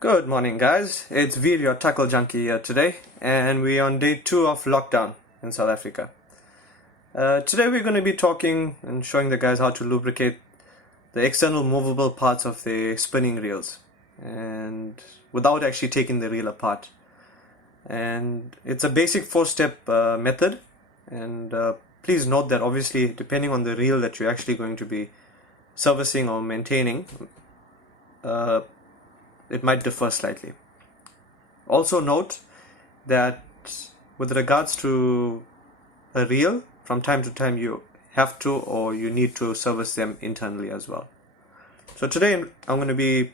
Good morning, guys. It's Veer, your tackle junkie here today, and we're on day 2 of lockdown in South Africa. Today we're going to be talking and showing the guys how to lubricate the external movable parts of the spinning reels, and without actually taking the reel apart. And it's a basic 4-step method, and please note that obviously depending on the reel that you're actually going to be servicing or maintaining, it might differ slightly. Also note that with regards to a reel, from time to time you have to or you need to service them internally as well. So today I'm going to be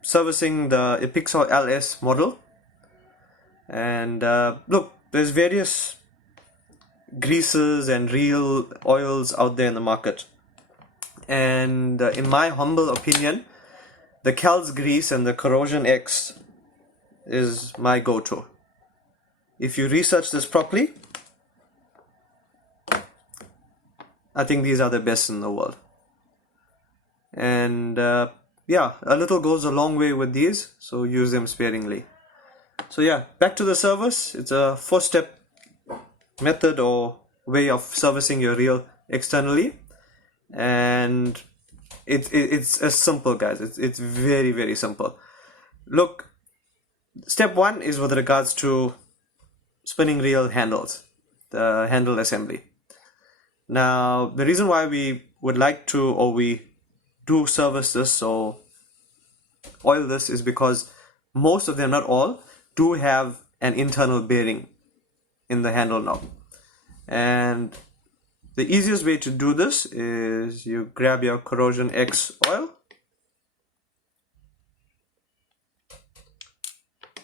servicing the Epixor LS model, and look, there's various greases and reel oils out there in the market, and in my humble opinion, the Cal's grease and the Corrosion X is my go-to. If you research this properly, I think these are the best in the world. And yeah, a little goes a long way with these, so use them sparingly. So yeah, back to the service. It's a 4-step method or way of servicing your reel externally, and it's as simple, guys. It's very, very simple. Look, step 1 is with regards to spinning reel handles, the handle assembly. Now, the reason why we would like to, or we do service this or oil this, is because most of them, not all, do have an internal bearing in the handle knob. And the easiest way to do this is you grab your Corrosion X oil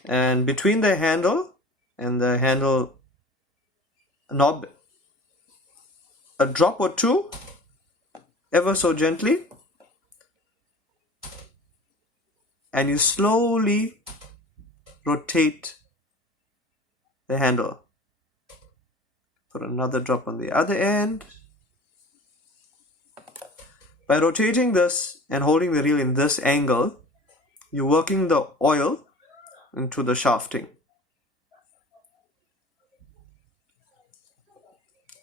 and between the handle and the handle knob, a drop or two, ever so gently, and you slowly rotate the handle. Put another drop on the other end. By rotating this and holding the reel in this angle, you're working the oil into the shafting.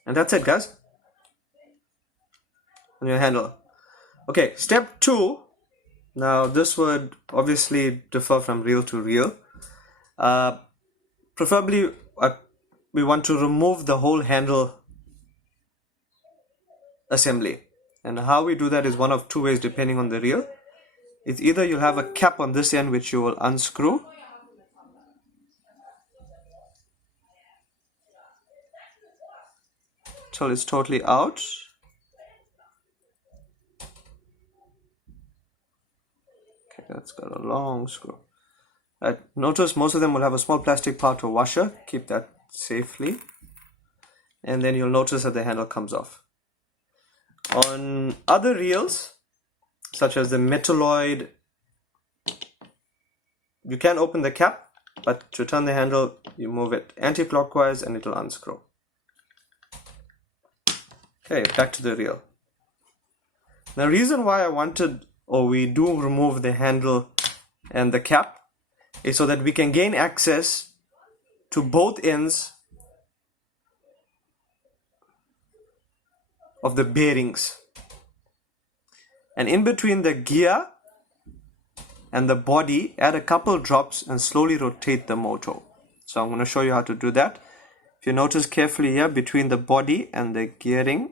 And that's it, guys, on your handle. Okay, step 2. Now this would obviously differ from reel to reel. Preferably we want to remove the whole handle assembly, and how we do that is one of two ways depending on the reel. It's either you'll have a cap on this end which you will unscrew, till it's totally out, okay, that's got a long screw. Notice most of them will have a small plastic part or washer, keep that safely, and then you'll notice that the handle comes off. On other reels, such as the metalloid, you can open the cap, but to turn the handle, you move it anti-clockwise and it'll unscrew. Okay, back to the reel. The reason why I wanted, or we do remove the handle and the cap, is so that we can gain access to both ends of the bearings, and in between the gear and the body, add a couple drops and slowly rotate the motor. So I'm going to show you how to do that. If you notice carefully here, between the body and the gearing,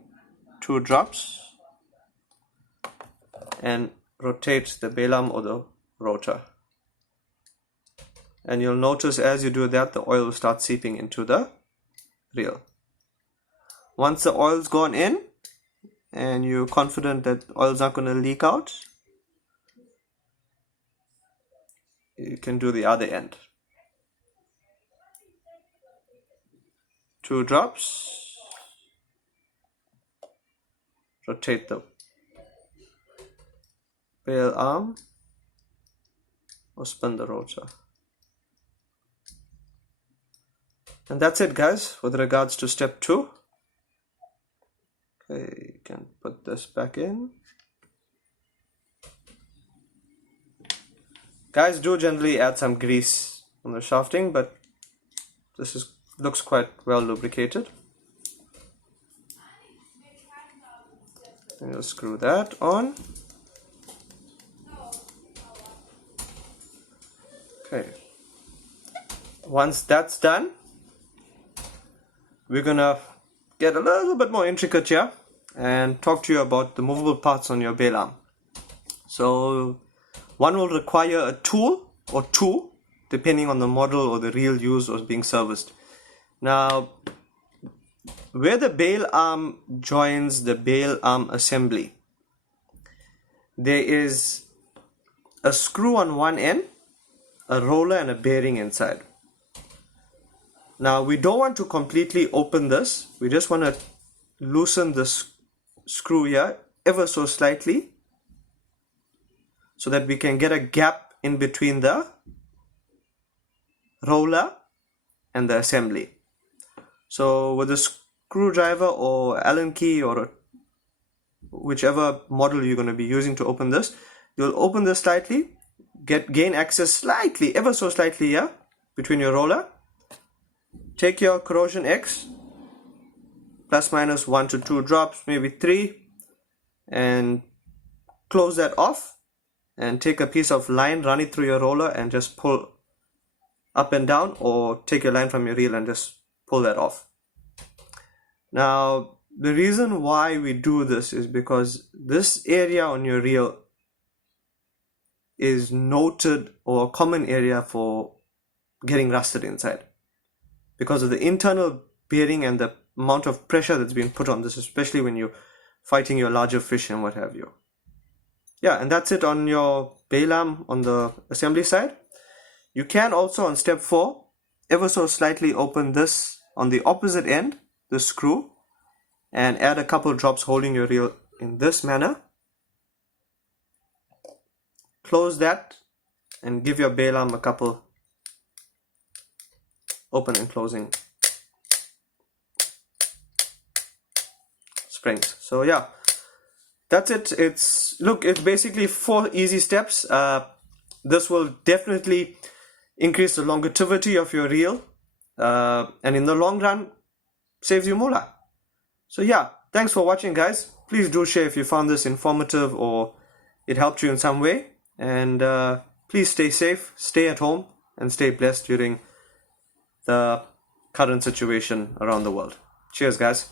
2 drops, and rotate the balam or the rotor. And you'll notice as you do that, the oil will start seeping into the reel. Once the oil's gone in and you're confident that oil's not going to leak out, you can do the other end. 2 drops, rotate the bail arm or spin the rotor. And that's it, guys, with regards to step 2. Okay, you can put this back in. Guys do generally add some grease on the shafting, but this looks quite well lubricated. And you'll screw that on. Okay. Once that's done, we're gonna get a little bit more intricate here and talk to you about the movable parts on your bail arm. So one will require a tool or two, depending on the model or the reel used or being serviced. Now, where the bail arm joins the bail arm assembly, there is a screw on one end, a roller and a bearing inside. Now we don't want to completely open this, we just want to loosen this screw here ever so slightly so that we can get a gap in between the roller and the assembly. So with a screwdriver or Allen key or whichever model you're going to be using to open this, you'll open this slightly, gain access slightly, ever so slightly here between your roller. Take your corrosion X, plus minus 1 to 2 drops, maybe 3, and close that off, and take a piece of line, run it through your roller and just pull up and down, or take your line from your reel and just pull that off. Now the reason why we do this is because this area on your reel is noted, or a common area for getting rusted inside, because of the internal bearing and the amount of pressure that's been put on this, especially when you're fighting your larger fish and what have you. Yeah, and that's it on your bail arm on the assembly side. You can also, on step 4, ever so slightly open this on the opposite end, the screw, and add a couple drops holding your reel in this manner. Close that and give your bail arm a couple open and closing springs. So yeah, that's it. It's basically 4 easy steps. This will definitely increase the longevity of your reel, and in the long run saves you moolah. So yeah, thanks for watching, guys. Please do share if you found this informative or it helped you in some way, and please stay safe, stay at home, and stay blessed during the current situation around the world. Cheers, guys.